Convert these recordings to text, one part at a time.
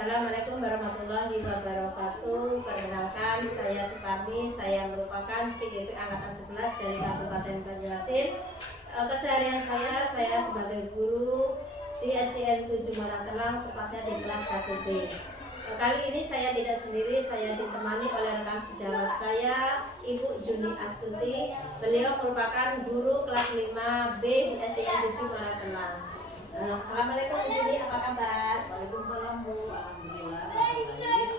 Assalamualaikum warahmatullahi wabarakatuh. Perkenalkan, saya Suparni. Saya merupakan CGP Angkatan 11 dari Kabupaten Banjarmasin. Keseharian saya sebagai guru di SDN 7 Maratelang, tepatnya di kelas 1B. Kali ini saya tidak sendiri, saya ditemani oleh rekan sejawat saya, Ibu Juni Astuti. Beliau merupakan guru kelas 5B di SDN 7 Maratelang. Assalamualaikum Bu Juni, apa kabar? Waalaikumsalam Bu, alhamdulillah.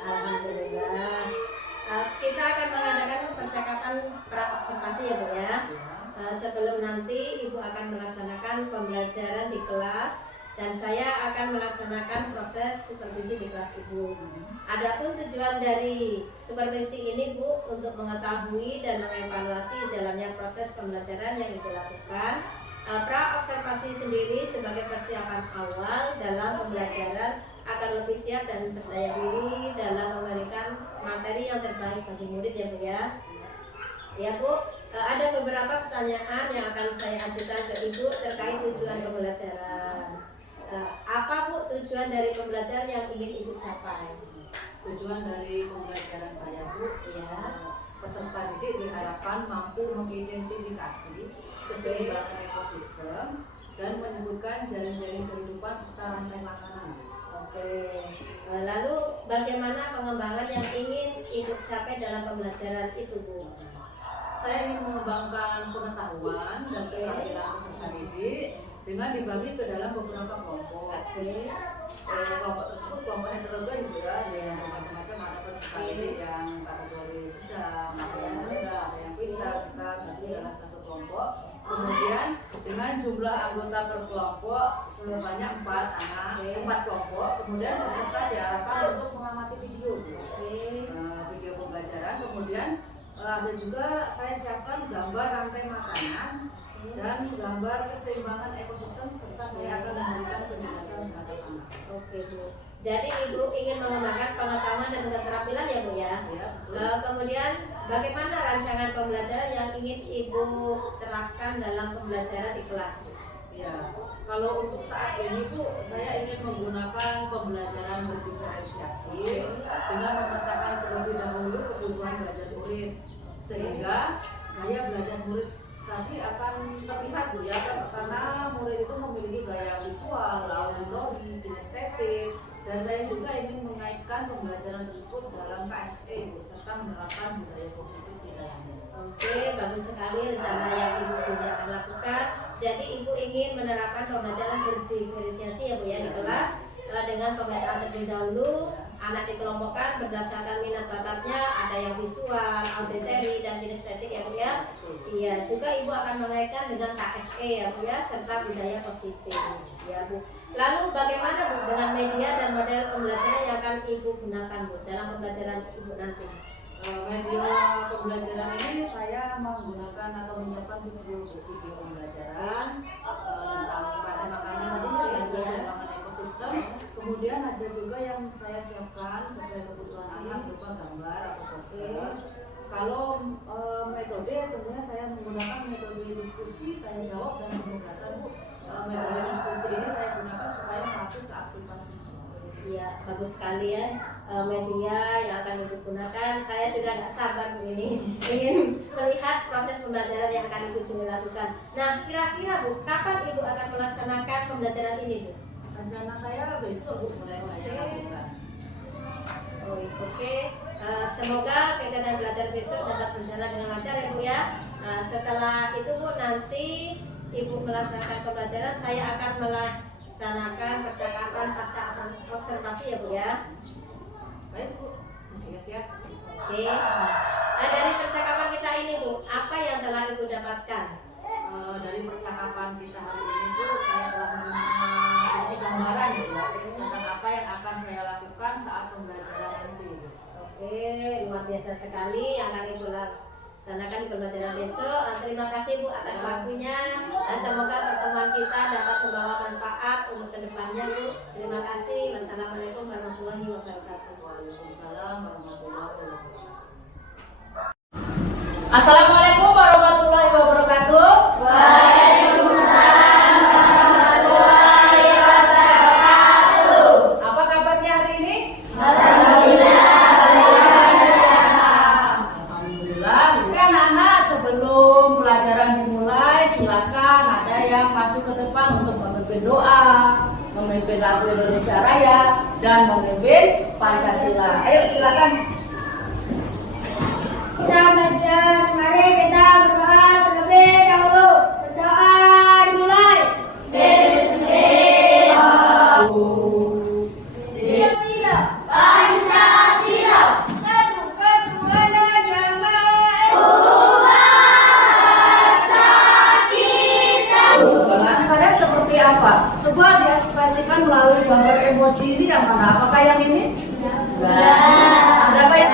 Alhamdulillah. Kita akan mengadakan percakapan pra-observasi ya Bu ya. Sebelum nanti Ibu akan melaksanakan pembelajaran di kelas dan saya akan melaksanakan proses supervisi di kelas Ibu. Adapun tujuan dari supervisi ini Bu untuk mengetahui dan mengevaluasi jalannya proses pembelajaran yang Ibu lakukan. Pra-observasi sendiri sebagai persiapan awal dalam pembelajaran agar lebih siap dan berdaya diri dalam memberikan materi yang terbaik bagi murid ya Bu ya. Ya Bu, ada beberapa pertanyaan yang akan saya ajukan ke Ibu terkait tujuan pembelajaran. Apa Bu tujuan dari pembelajaran yang ingin Ibu capai? Tujuan dari pembelajaran saya Bu, ya, peserta didik diharapkan mampu mengidentifikasi keseimbangan ekosistem dan menyebutkan jaring-jaring kehidupan serta rantai makanan. Oke. Lalu bagaimana pengembangan yang ingin Ibu capai dalam pembelajaran itu Bu? Saya ingin mengembangkan pengetahuan dan keterampilan peserta didik dengan dibagi ke dalam beberapa kelompok. Kelompok tersebut kelompok heterogen juga, yang bermacam-macam, ada peserta didik yang kategori sedang, ada yang rendah, ada yang pintar, kita bagi dalam satu kelompok. Kemudian dengan jumlah anggota per kelompok sebanyak 4 kelompok. Kemudian peserta diarahkan untuk mengamati video, video pembelajaran. Kemudian ada juga saya siapkan gambar rantai makanan dan gambar keseimbangan ekosistem serta saya akan memberikan penjelasan terhadap anak. Oke Bu. Jadi Ibu ingin mengembangkan pengetahuan dan keterampilan ya Bu ya. Kemudian bagaimana rancangan pembelajaran yang ingin Ibu terapkan dalam pembelajaran di kelas Bu? Ya, kalau untuk saat ini Bu, saya ingin menggunakan pembelajaran berdiferensiasi dengan memetakan terlebih dahulu kebutuhan belajar murid sehingga gaya belajar murid tadi akan terlihat Bu ya, karena murid itu memiliki gaya visual, auditory, kinestetik, dan saya juga ingin mengaitkan pembelajaran tersebut dalam KSE Bu, serta menerapkan budaya positif di dalamnya. Oke, bagus sekali rencana yang Ibu juga akan lakukan. Jadi Ibu ingin menerapkan pembelajaran berdiferensiasi ya Bu ya di kelas dengan pemetaan terlebih dahulu, anak dikelompokkan berdasarkan minat bakatnya, ada yang visual, auditory, dan kinestetik ya Bu ya. Iya, juga Ibu akan mengaitkan dengan KSE ya Bu ya, serta budaya positif ya Bu. Lalu bagaimana Bu dengan media dan model pembelajaran yang akan Ibu gunakan Bu dalam pembelajaran Ibu nanti? Media pembelajaran ini saya menggunakan atau menyiapkan video pembelajaran tentang rantai makanan tadi yang keseimbangan ekosistem. Kemudian ada juga yang saya siapkan sesuai kebutuhan anak berupa gambar atau poster. Kalau metode tentunya saya menggunakan metode diskusi, tanya jawab, dan penugasan Bu. Metode diskusi ini saya gunakan supaya melatih keaktifan siswa. Ya, bagus sekali ya media yang akan Ibu gunakan. Saya sudah nggak sabar ini ingin melihat proses pembelajaran yang akan Ibu Juni lakukan. Nah, kira-kira Bu, kapan Ibu akan melaksanakan pembelajaran ini Bu? Rencana saya besok Bu, mulai saya lakukan. Oke. Semoga kegiatan belajar besok dapat berjalan dengan lancar ya Bu ya. Setelah itu Bu, nanti Ibu melaksanakan pembelajaran, saya akan melaksanakan percakapan pasca observasi ya Bu ya. Baik Bu, ya siap. Oke. Dari percakapan kita ini Bu, apa yang telah Ibu dapatkan? Dari percakapan kita hari ini Bu, saya telah memiliki gambaran ya tentang apa yang akan saya lakukan saat pembelajaran nanti. Oke, luar biasa sekali yang akan Ibu laksanakan di pembelajaran besok. Terima kasih Bu atas waktunya. Semoga pertemuan kita dapat membawa manfaat untuk kedepannya Bu. Terima kasih. Wassalamualaikum warahmatullahi wabarakatuh. Waalaikumsalam warahmatullahi wabarakatuh. Assalamualaikum warahmatullahi wabarakatuh. Waalaikumsalam warahmatullahi wabarakatuh. Apa kabarnya hari ini? memimpin doa, memimpin lagu Indonesia Raya, dan memimpin Pancasila. Ayo silakan. Kita belajar, mari kita berdoa terlebih dahulu. Berdoa dimulai. Pancasila. Pancasila. Satu ketuhanan yang maha esa. Bagaimana kalian seperti apa? Coba diekspresikan melalui gambar emoji ini yang mana? Apakah yang ini? Ada apa yang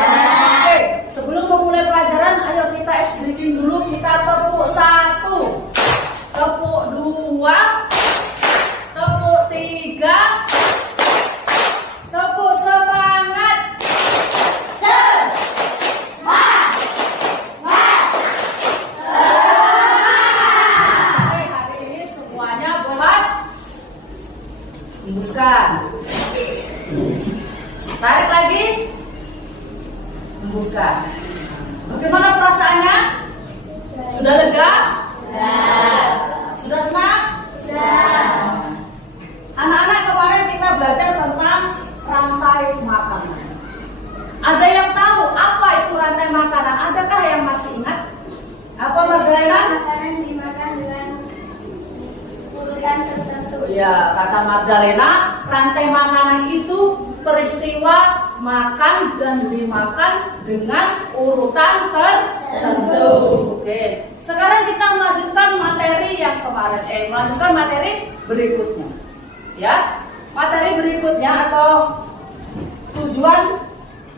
Oke, sebelum memulai pelajaran, ayo kita explain dulu. Kita tepuk 1, tepuk 2, tepuk 3, tepuk semangat. Oke, hari ini semuanya bebas. Hembuskan. Tarik lagi. Hembuskan. Bagaimana perasaannya? Sudah lega? Sudah senang? Anak-anak, kemarin kita belajar tentang rantai makanan. Ada yang tahu apa itu rantai makanan? Adakah yang masih ingat? Apa Mas Zainal? Makanan dimakan dengan urutan tertentu. Ya, kata Magdalena, rantai makanan itu peristiwa makan dan dimakan dengan urutan tertentu. Oke. Sekarang kita melanjutkan materi yang kemarin. Melanjutkan materi berikutnya. Ya, materi berikutnya atau tujuan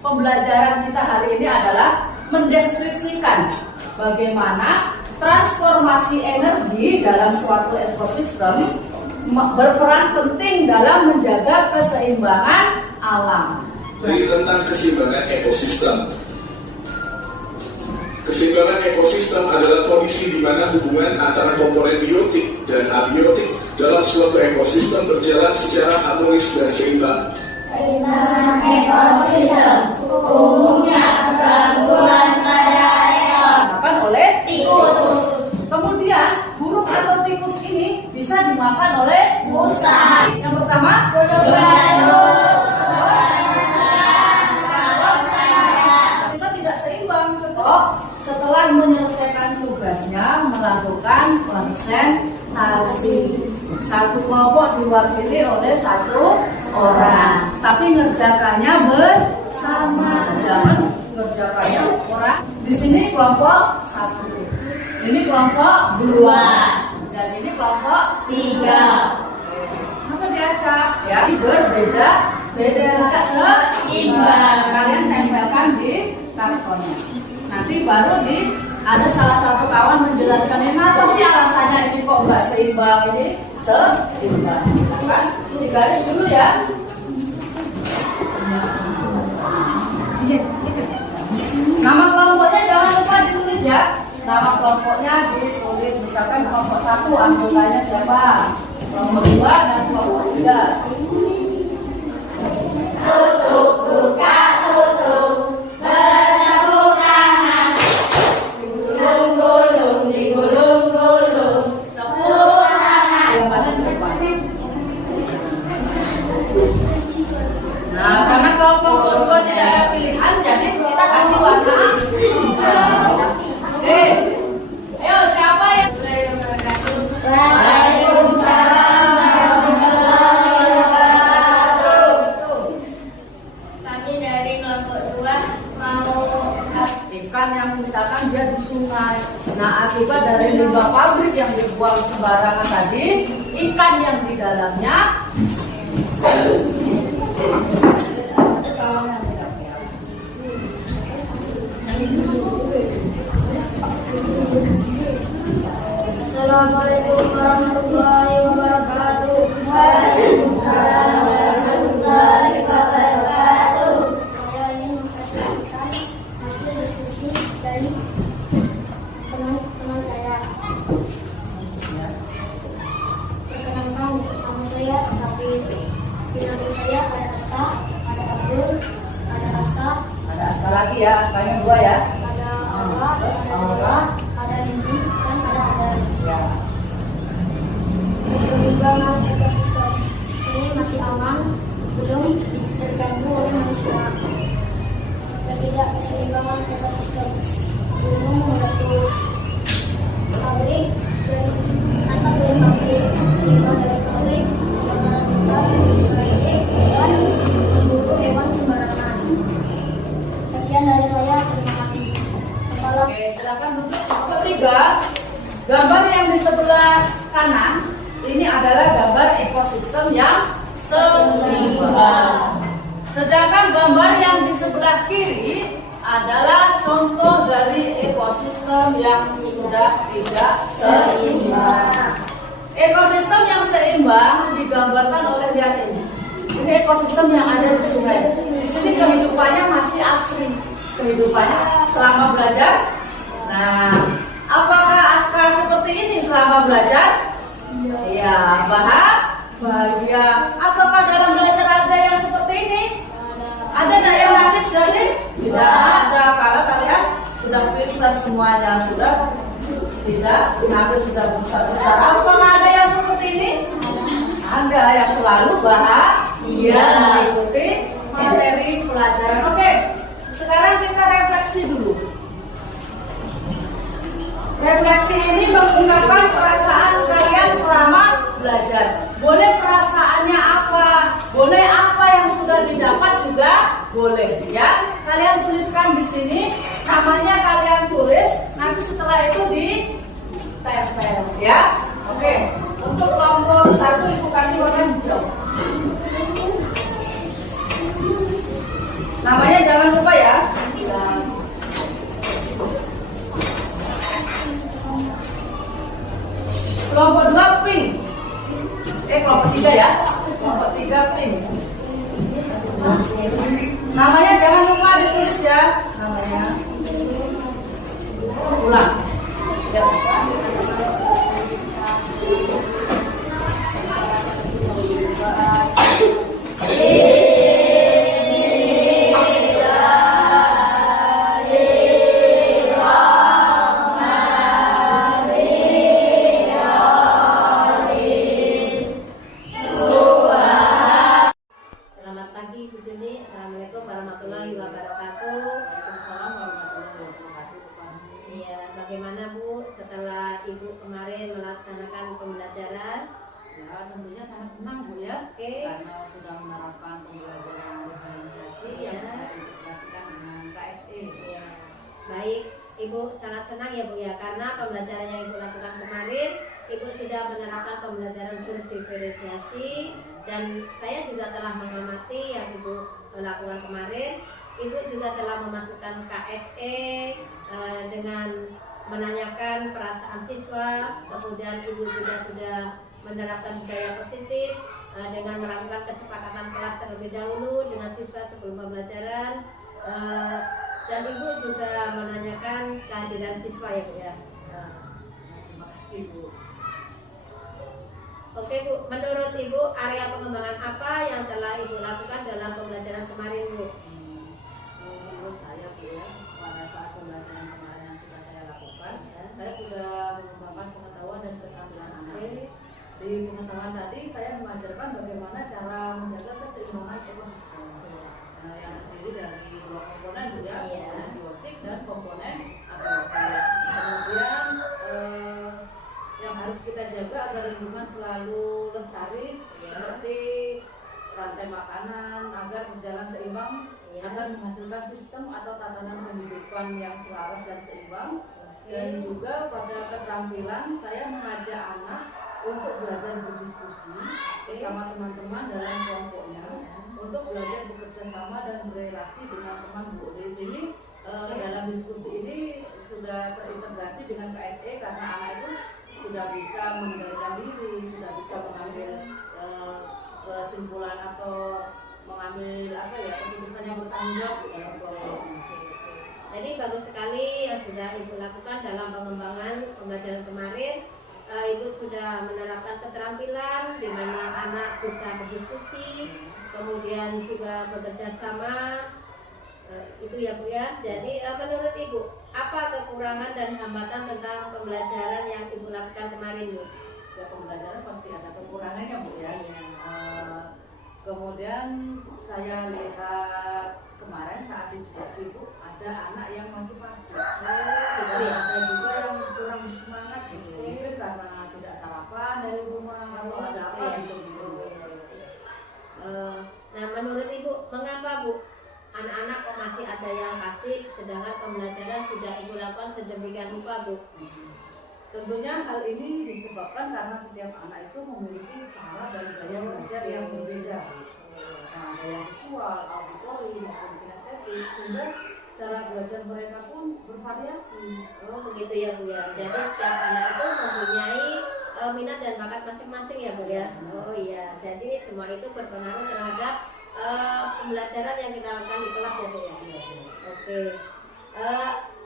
pembelajaran kita hari ini adalah mendeskripsikan bagaimana transformasi energi dalam suatu ekosistem berperan penting dalam menjaga keseimbangan alam. Jadi tentang keseimbangan ekosistem. Keseimbangan ekosistem adalah kondisi di mana hubungan antara komponen biotik dan abiotik dalam suatu ekosistem berjalan secara harmonis dan seimbang. Keseimbangan ekosistem umumnya gangguan pada Dimakan oleh tikus, kemudian burung atau tikus ini bisa dimakan oleh musa, yang pertama kita tidak seimbang. Contoh, setelah menyelesaikan tugasnya melakukan presentasi, satu kelompok diwakili oleh satu orang, tapi ngerjakannya bersama, jangan ngerjakannya orang. Di sini kelompok 1, ini kelompok 2, dan ini kelompok 3. Apa diacak? Ya, berbeda, tidak seimbang. Kalian tempelkan di kartonnya. Nanti baru ada salah satu kawan menjelaskan ini apa sih alasannya ini kok nggak seimbang, ini seimbang. Silakan digaris dulu ya. Nama kelompoknya jangan lupa ditulis ya. Nama kelompoknya ditulis, misalkan kelompok 1 anggotanya siapa, kelompok 2 dan kelompok 3. tutup buka tutup bertepuk tangan, gulung-gulung digulung-gulung, tepuk tangan. Yang mana di depan? Nah, karena kelompok kedua tidak ada pilihan, jadi kita kasih warna hijau. Ayo siapa yang Waalaikumsalam warahmatullahi wabarakatuh. Kami dari kelompok 2 mau ikan yang misalkan dia di sungai. Nah, akibat dari limbah pabrik yang dibuang sembarangan tadi, ikan yang di dalamnya Assalamualaikum warahmatullahi wabarakatuh. Waalaikumsalam warahmatullahi wabarakatuh. Saya ingin mempresentasikan hasil diskusi dari teman-teman saya. Perkenalkan, nama saya tapi di nama saya ada Asta, ada Abdul, ada Asta, ada askar lagi ya, askarnya 2 ya. ada Aura, ada Nindi, dan ada Adar. Ya. keseimbangan ekosistem ini masih aman, belum terganggu oleh manusia. Ketidakseimbangan ekosistem gunung meletus, pabrik dari asap dari pabrik, limbah dari pabrik, kotoran hutan, baik hewan, memburu hewan sembarangan. Sekian dari saya, terima kasih. Salam. Oke, silakan duduk. Ketiga, gambar yang di sebelah kanan ini adalah gambar ekosistem yang seimbang. Sedangkan gambar yang di sebelah kiri adalah contoh dari ekosistem yang sudah tidak seimbang. Ekosistem yang seimbang digambarkan oleh lihat ini. Ini ekosistem yang ada di sungai. Di sini kehidupannya masih asri. Kehidupannya selama belajar. Nah, apakah Aska seperti ini selama belajar? Ya, bahagia. Apakah dalam belajar ada yang seperti ini? Ada tak yang nangis tadi? Tidak ada. Kalau kalian sudah pintar semuanya, sudah tidak nangis, sudah besar. Apakah ada yang seperti ini? Ada yang selalu bahagia mengikuti materi pelajaran. Oke, sekarang kita refleksi dulu. Refleksi ini mengungkapkan perasaan kalian selama belajar. Boleh perasaannya apa? Boleh apa yang sudah didapat juga boleh, ya. Kalian tuliskan di sini, namanya kalian tulis. Nanti setelah itu ditempel, ya. Oke. Untuk kelompok 1 Ibu kasih warna hijau. Namanya jangan lupa ya. Kelompok 2 pink. Kelompok 3 ya. Kelompok 3 pink. Namanya jangan lupa ditulis ya. Namanya. Ulang. Ya. Selamat pagi Bu Juni. Assalamualaikum warahmatullahi wabarakatuh. Waalaikumsalam warahmatullahi wabarakatuh. Iya, bagaimana Bu setelah Ibu kemarin melaksanakan pembelajaran? Ya, tentunya sangat senang Bu ya. Oke. Karena sudah menerapkan pembelajaran diferensiasi yang Ya. saya integrasikan dengan KSE. Iya. Baik, Ibu sangat senang ya Bu ya, karena pembelajaran yang Ibu lakukan kemarin, Ibu sudah menerapkan pembelajaran berdiferensiasi, dan saya juga telah mengamati yang Ibu lakukan kemarin. Ibu juga telah memasukkan KSE dengan menanyakan perasaan siswa, kemudian Ibu juga sudah menerapkan budaya positif dengan melakukan kesepakatan kelas terlebih dahulu dengan siswa sebelum pembelajaran, dan Ibu juga menanyakan kehadiran siswa ya Bu ya. Terima kasih Bu. Oke Bu, menurut Ibu area pengembangan apa yang telah Ibu lakukan dalam pembelajaran kemarin Bu? Menurut saya Bu ya, pada saat pembelajaran kemarin yang sudah saya lakukan, Ya. saya sudah mengembangkan pengetahuan dan keterampilan anak. Oke. Di pengetahuan tadi saya mengajarkan bagaimana cara menjaga keseimbangan ekosistem. Yang terdiri dari 2 komponen Bu ya, Iya. komponen biotik dan komponen abiotik. Kemudian yang harus kita jaga agar lingkungan selalu lestari, Iya. seperti rantai makanan agar berjalan seimbang, Iya. agar menghasilkan sistem atau tatanan kehidupan yang selaras dan seimbang. Dan juga pada keterampilan saya mengajak anak untuk belajar berdiskusi bersama teman-teman dalam kelompoknya, untuk belajar bekerja sama dan berrelasi dengan teman Bu. Di sini dalam diskusi ini sudah terintegrasi dengan KSE karena anak itu sudah bisa mengendalikan diri, sudah bisa mengambil kesimpulan atau mengambil keputusan yang bertanggung jawab di dalam kelompok. Jadi bagus sekali yang sudah Ibu lakukan dalam pengembangan pembelajaran kemarin. Ibu sudah menerapkan keterampilan di mana anak bisa berdiskusi, kemudian juga bekerja sama, itu ya Bu ya. Jadi menurut Ibu apa kekurangan dan hambatan tentang pembelajaran yang Ibu lakukan kemarin Bu? setiap pembelajaran pasti ada kekurangannya Bu ya. Kemudian saya lihat kemarin saat diskusi Bu, ada anak yang masih pasif. Ada juga yang kurang bersemangat gitu. Mungkin karena tidak sarapan dari rumah atau ada apa gitu. Nah, menurut Ibu, mengapa Bu anak-anak kok masih ada yang pasif sedangkan pembelajaran sudah Ibu lakukan sedemikian rupa Bu? Tentunya hal ini disebabkan karena setiap anak itu memiliki cara dan gaya belajar yang berbeda. Nah, gaya visual, auditori, maupun kinestetik, sehingga cara belajar mereka pun bervariasi. Oh begitu ya Bu ya. Jadi setiap anak itu mempunyai minat dan bakat masing-masing ya Bu ya. Oh iya. Jadi semua itu berpengaruh terhadap pembelajaran yang kita lakukan di kelas ya Bu ya. Oke.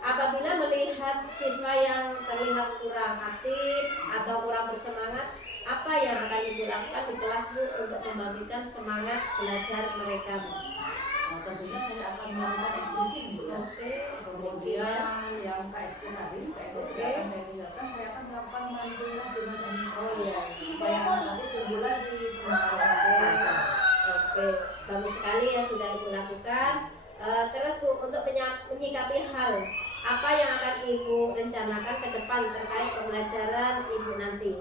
Apabila melihat siswa yang terlihat kurang aktif atau kurang bersemangat, apa yang akan Ibu lakukan di kelas Bu untuk membangkitkan semangat belajar mereka Bu? Tentunya saya akan melakukan speaking Bu ya. Oke. Kemudian yang KSK tadi, KSK akan saya tinggalkan, saya akan melakukan mindfulness dengan Oh iya. supaya anak tadi tumbuh lagi semangat belajar. Oke, bagus sekali ya sudah Ibu lakukan. Terus Bu, untuk menyikapi hal apa yang akan Ibu rencanakan ke depan terkait pembelajaran Ibu nanti?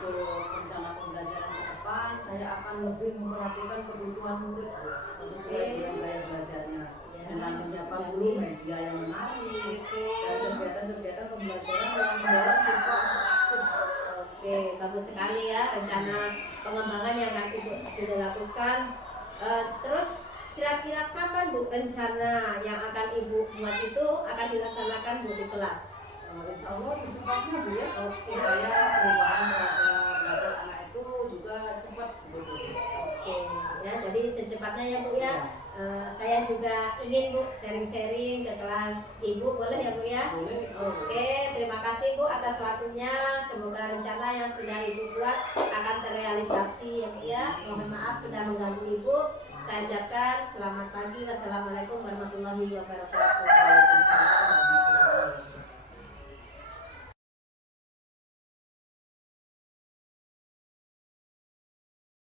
Untuk rencana pembelajaran ke depan, saya akan lebih memperhatikan kebutuhan murid sesuai dengan gaya belajarnya, dengan menyiapkan dulu media yang menarik dan kegiatan-kegiatan pembelajaran yang mendorong siswa untuk aktif. Oke, bagus sekali ya rencana pengembangan yang akan Ibu sudah lakukan. Terus kira-kira kapan Bu rencana yang akan Ibu buat itu akan dilaksanakan Bu di kelas? Insya Allah secepatnya Bu ya. Oke. Supaya perubahan terhadap belajar anak itu juga cepat Bu. Oke, ya jadi secepatnya ya Bu ya. Saya juga ingin Bu sharing-sharing ke kelas Ibu, boleh ya Bu ya? Boleh. Oke, terima kasih Bu atas waktunya. Semoga rencana yang sudah Ibu buat akan terrealisasi ya Bu ya. Mohon maaf sudah mengganggu Ibu. Saya ucapkan selamat pagi. Wassalamualaikum warahmatullahi wabarakatuh.